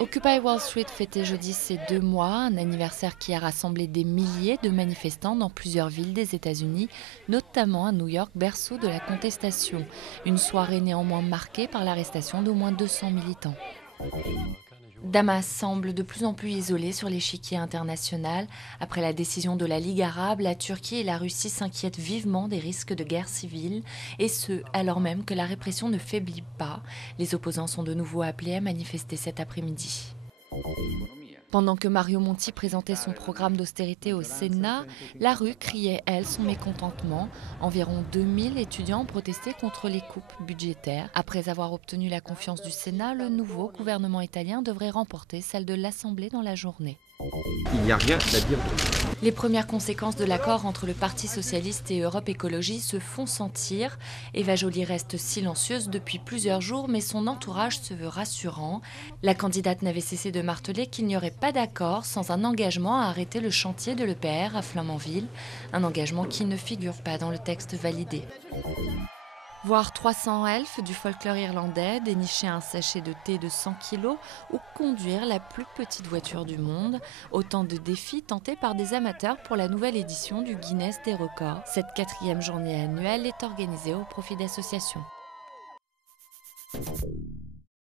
Occupy Wall Street fêtait jeudi ses 2 mois, un anniversaire qui a rassemblé des milliers de manifestants dans plusieurs villes des États-Unis, notamment à New York, berceau de la contestation. Une soirée néanmoins marquée par l'arrestation d'au moins 200 militants. Damas semble de plus en plus isolé sur l'échiquier international. Après la décision de la Ligue arabe, la Turquie et la Russie s'inquiètent vivement des risques de guerre civile, et ce, alors même que la répression ne faiblit pas. Les opposants sont de nouveau appelés à manifester cet après-midi. Pendant que Mario Monti présentait son programme d'austérité au Sénat, la rue criait, elle, son mécontentement. Environ 2000 étudiants protestaient contre les coupes budgétaires. Après avoir obtenu la confiance du Sénat, le nouveau gouvernement italien devrait remporter celle de l'Assemblée dans la journée. Il n'y a rien à dire. Les premières conséquences de l'accord entre le Parti socialiste et Europe Écologie se font sentir. Eva Joly reste silencieuse depuis plusieurs jours, mais son entourage se veut rassurant. La candidate n'avait cessé de marteler qu'il n'y aurait pas d'accord sans un engagement à arrêter le chantier de l'EPR à Flamanville, un engagement qui ne figure pas dans le texte validé. Voir 300 elfes du folklore irlandais, dénicher un sachet de thé de 100 kg ou conduire la plus petite voiture du monde. Autant de défis tentés par des amateurs pour la nouvelle édition du Guinness des records. Cette 4e journée annuelle est organisée au profit d'associations.